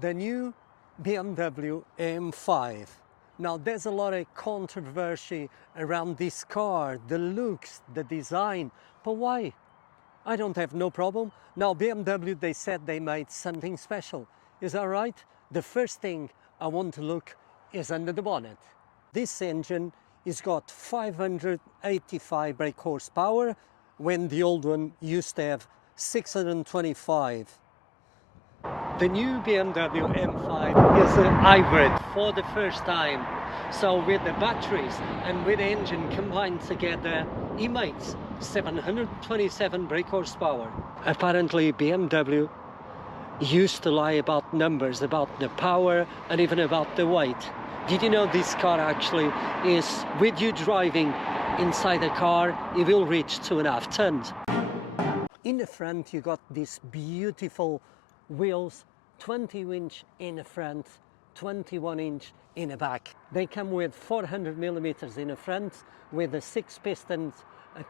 the new BMW M5. Now there's a lot of controversy around this car, the looks, the design, but why? I don't have no problem. Now BMW, they said they made something special. Is that right? The first thing I want to look is under the bonnet. This engine has got 585 brake horsepower when the old one used to have 625. The new BMW M5 is a hybrid for the first time. So with the batteries and with the engine combined together, it makes 727 brake horsepower. Apparently BMW used to lie about numbers, about the power and even about the weight. Did you know this car actually is, with you driving inside the car, it will reach 2.5 tons. In the front you got these beautiful wheels, 20-inch in the front, 21-inch in the back. They come with 400 millimeters in the front with the 6-piston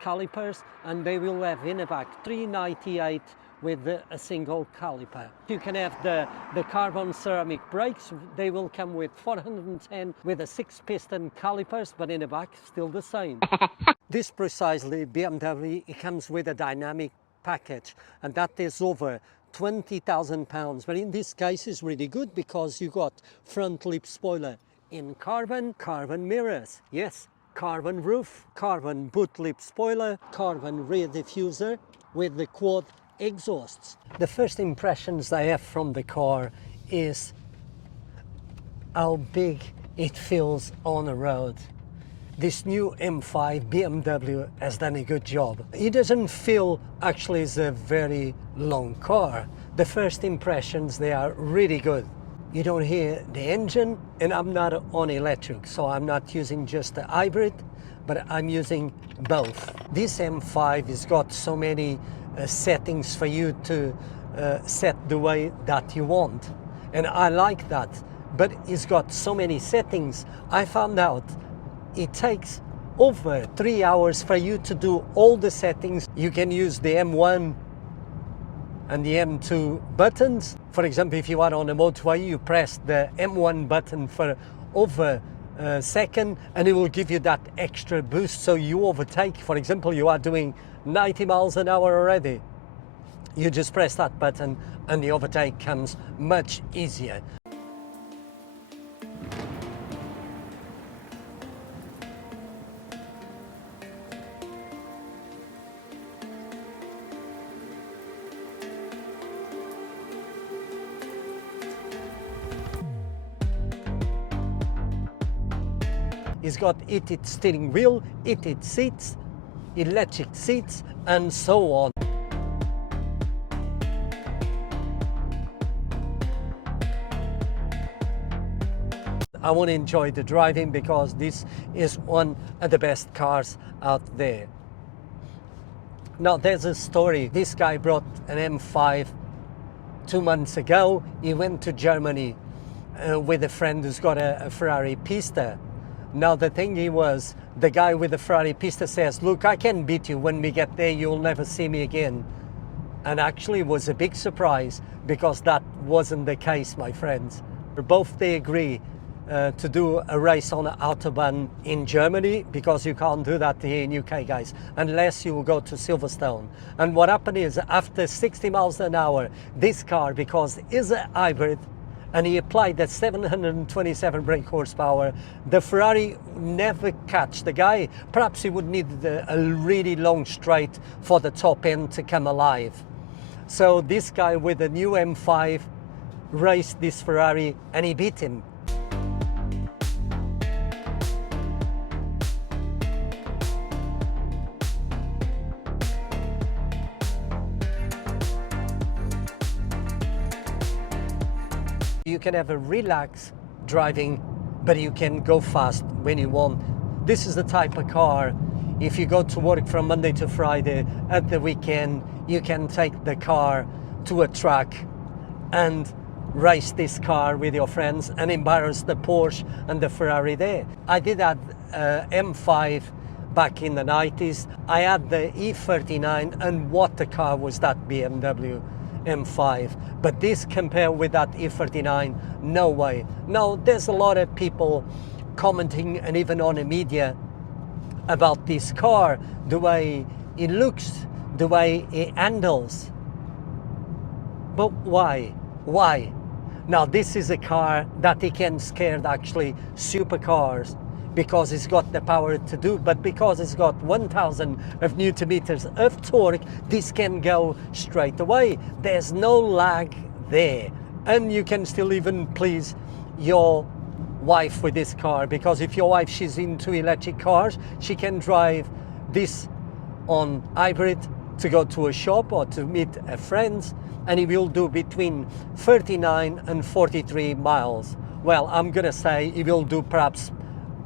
calipers, and they will have in the back 398 with a single caliper. You can have the carbon ceramic brakes. They will come with 410 with a 6-piston calipers, but in the back still the same. This precisely BMW, it comes with a dynamic package, and that is over 20,000 pounds, but in this case it's really good because you got front lip spoiler in carbon mirrors, yes, carbon roof, carbon boot lip spoiler, carbon rear diffuser with the quad exhausts. The first impressions I have from the car is how big it feels on the road. This new M5 BMW has done a good job. It doesn't feel actually as a very long car. The first impressions, they are really good. You don't hear the engine, and I'm not on electric, so I'm not using just a hybrid, but I'm using both. This M5 has got so many settings for you to set the way that you want, and I like that, but it's got so many settings. I found out it takes over 3 hours for you to do all the settings. You can use the M1 and the M2 buttons. For example, if you are on a motorway, you press the M1 button for over a second and it will give you that extra boost so you overtake. For example, you are doing 90 miles an hour already. You just press that button and the overtake comes much easier. It's got heated steering wheel, heated seats, electric seats, and so on. I want to enjoy the driving because this is one of the best cars out there. Now there's a story. This guy brought an M5 2 months ago. He went to Germany with a friend who's got a Ferrari Pista. Now the thing was, the guy with the Ferrari Pista says, look, I can beat you. When we get there, you'll never see me again. And actually it was a big surprise because that wasn't the case, my friends. Both they agree to do a race on the Autobahn in Germany, because you can't do that here in UK, guys, unless you will go to Silverstone. And what happened is, after 60 miles an hour, this car, because it's a hybrid, and he applied that 727 brake horsepower, the Ferrari never catch the guy. Perhaps he would need a really long straight for the top end to come alive. So this guy with the new M5 raced this Ferrari and he beat him. You can have a relaxed driving, but you can go fast when you want. This is the type of car, if you go to work from Monday to Friday, at the weekend, you can take the car to a track and race this car with your friends and embarrass the Porsche and the Ferrari there. I did have M5 back in the 90s. I had the E39, and what a car was that BMW. M5, but this compared with that E39, no way. Now there's a lot of people commenting and even on the media about this car, the way it looks, the way it handles. But why? Why? Now this is a car that it can scare actually supercars because it's got the power to do, but because it's got 1000 of Newton meters of torque, this can go straight away. There's no lag there. And you can still even please your wife with this car, because if your wife, she's into electric cars, she can drive this on hybrid to go to a shop or to meet a friend, and it will do between 39 and 43 miles. Well, I'm gonna say it will do perhaps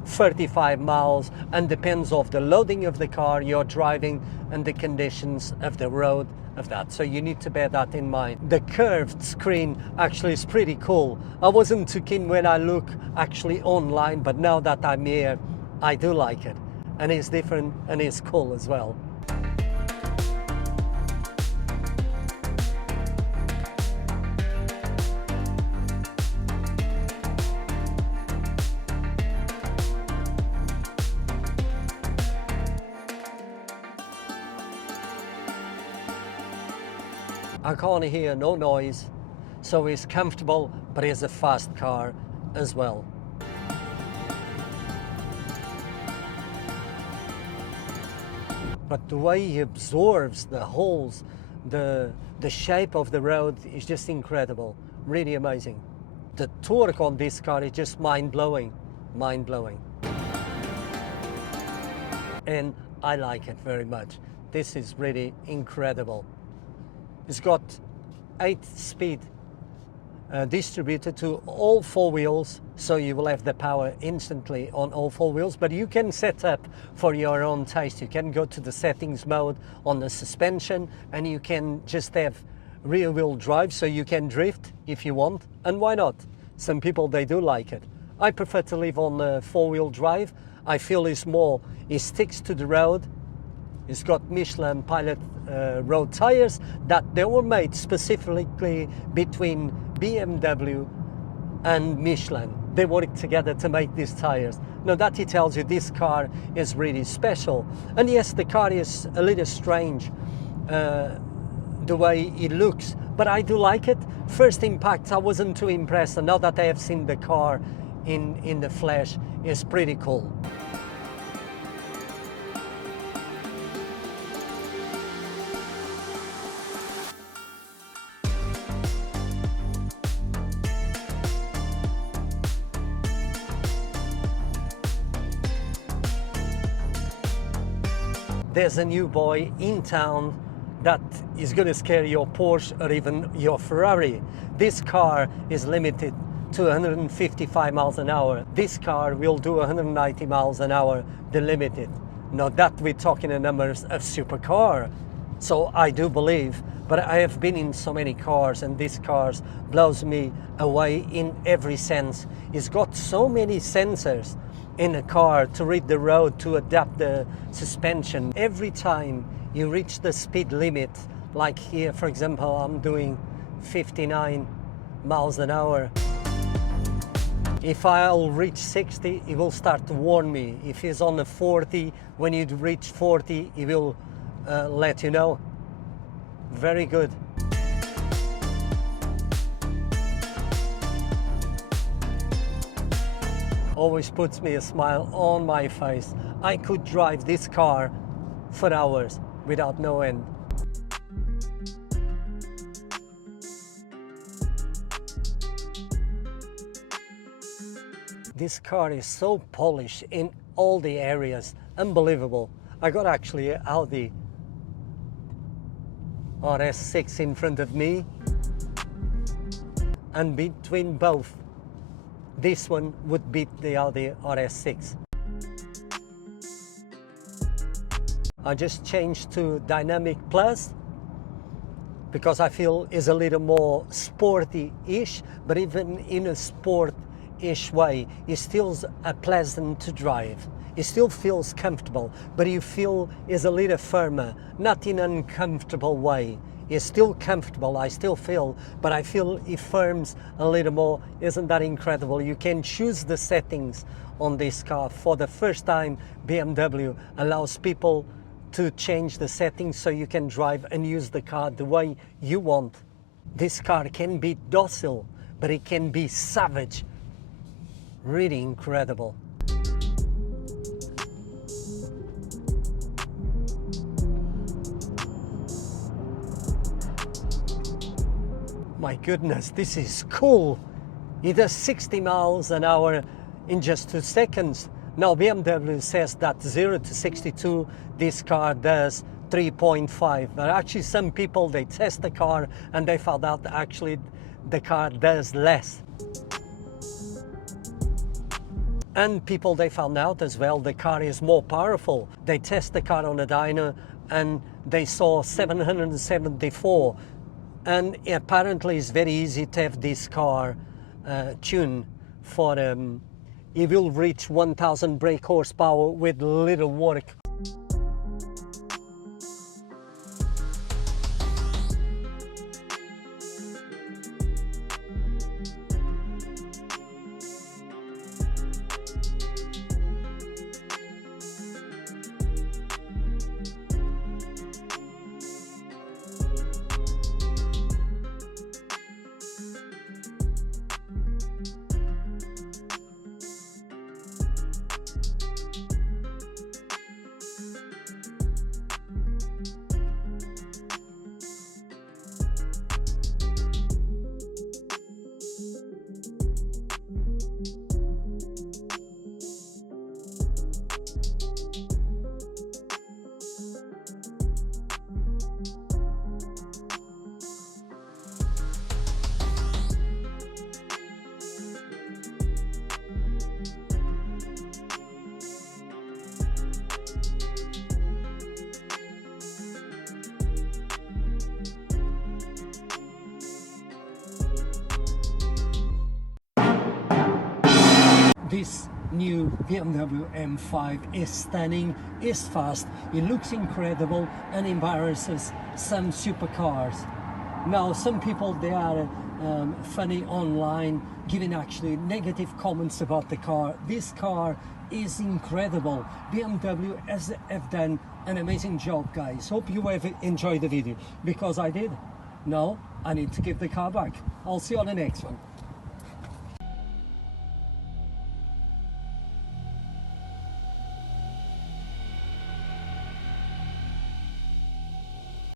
35 miles, and depends of the loading of the car you're driving and the conditions of the road of that. So you need to bear that in mind. The curved screen actually is pretty cool. I wasn't too keen when I look actually online, but now that I'm here, I do like it. And it's different and it's cool as well. I can't hear no noise, so it's comfortable, but it's a fast car as well. But the way he absorbs the holes, the shape of the road is just incredible, really amazing. The torque on this car is just mind-blowing, mind-blowing. And I like it very much. This is really incredible. It's got 8-speed distributed to all 4 wheels, so you will have the power instantly on all 4 wheels, but you can set up for your own taste. You can go to the settings mode on the suspension, and you can just have rear wheel drive, so you can drift if you want, and why not? Some people, they do like it. I prefer to live on 4-wheel drive. I feel it sticks to the road. It's got Michelin Pilot road tires that they were made specifically between BMW and Michelin. They worked together to make these tires. Now that it tells you this car is really special. And yes, the car is a little strange, the way it looks, but I do like it. First impact, I wasn't too impressed, and now that I have seen the car in the flesh, it's pretty cool. There's a new boy in town that is going to scare your Porsche or even your Ferrari. This car is limited to 155 miles an hour. This car will do 190 miles an hour, the limited. Now that we're talking the numbers of supercar. So I do believe, but I have been in so many cars, and this car blows me away in every sense. It's got so many sensors in a car to read the road, to adapt the suspension. Every time you reach the speed limit, like here, for example, I'm doing 59 miles an hour. If I'll reach 60, it will start to warn me. If it's on the 40, when you reach 40, it will let you know. Very good. Always puts me a smile on my face. I could drive this car for hours without no end. This car is so polished in all the areas, unbelievable. I got actually an Audi RS6 in front of me, and between both, this one would beat the Audi RS6. I just changed to Dynamic Plus because I feel it's a little more sporty-ish, but even in a sport-ish way, it still pleasant to drive. It still feels comfortable, but you feel it's a little firmer, not in an uncomfortable way. It's still comfortable, I still feel, but I feel it firms a little more. Isn't that incredible? You can choose the settings on this car. For the first time, BMW allows people to change the settings so you can drive and use the car the way you want. This car can be docile, but it can be savage. Really incredible. My goodness, this is cool. It does 60 miles an hour in just 2 seconds. Now BMW says that 0 to 62, this car does 3.5. But actually some people, they test the car and they found out that actually the car does less. And people, they found out as well the car is more powerful. They test the car on a dyno and they saw 774. And apparently it's very easy to have this car tuned for, it will reach 1000 brake horsepower with little work. This new BMW M5 is stunning, is fast, it looks incredible and embarrasses some supercars. Now some people, they are funny online, giving actually negative comments about the car. This car is incredible. BMW have done an amazing job, guys. Hope you have enjoyed the video, because I did. Now I need to give the car back. I'll see you on the next one.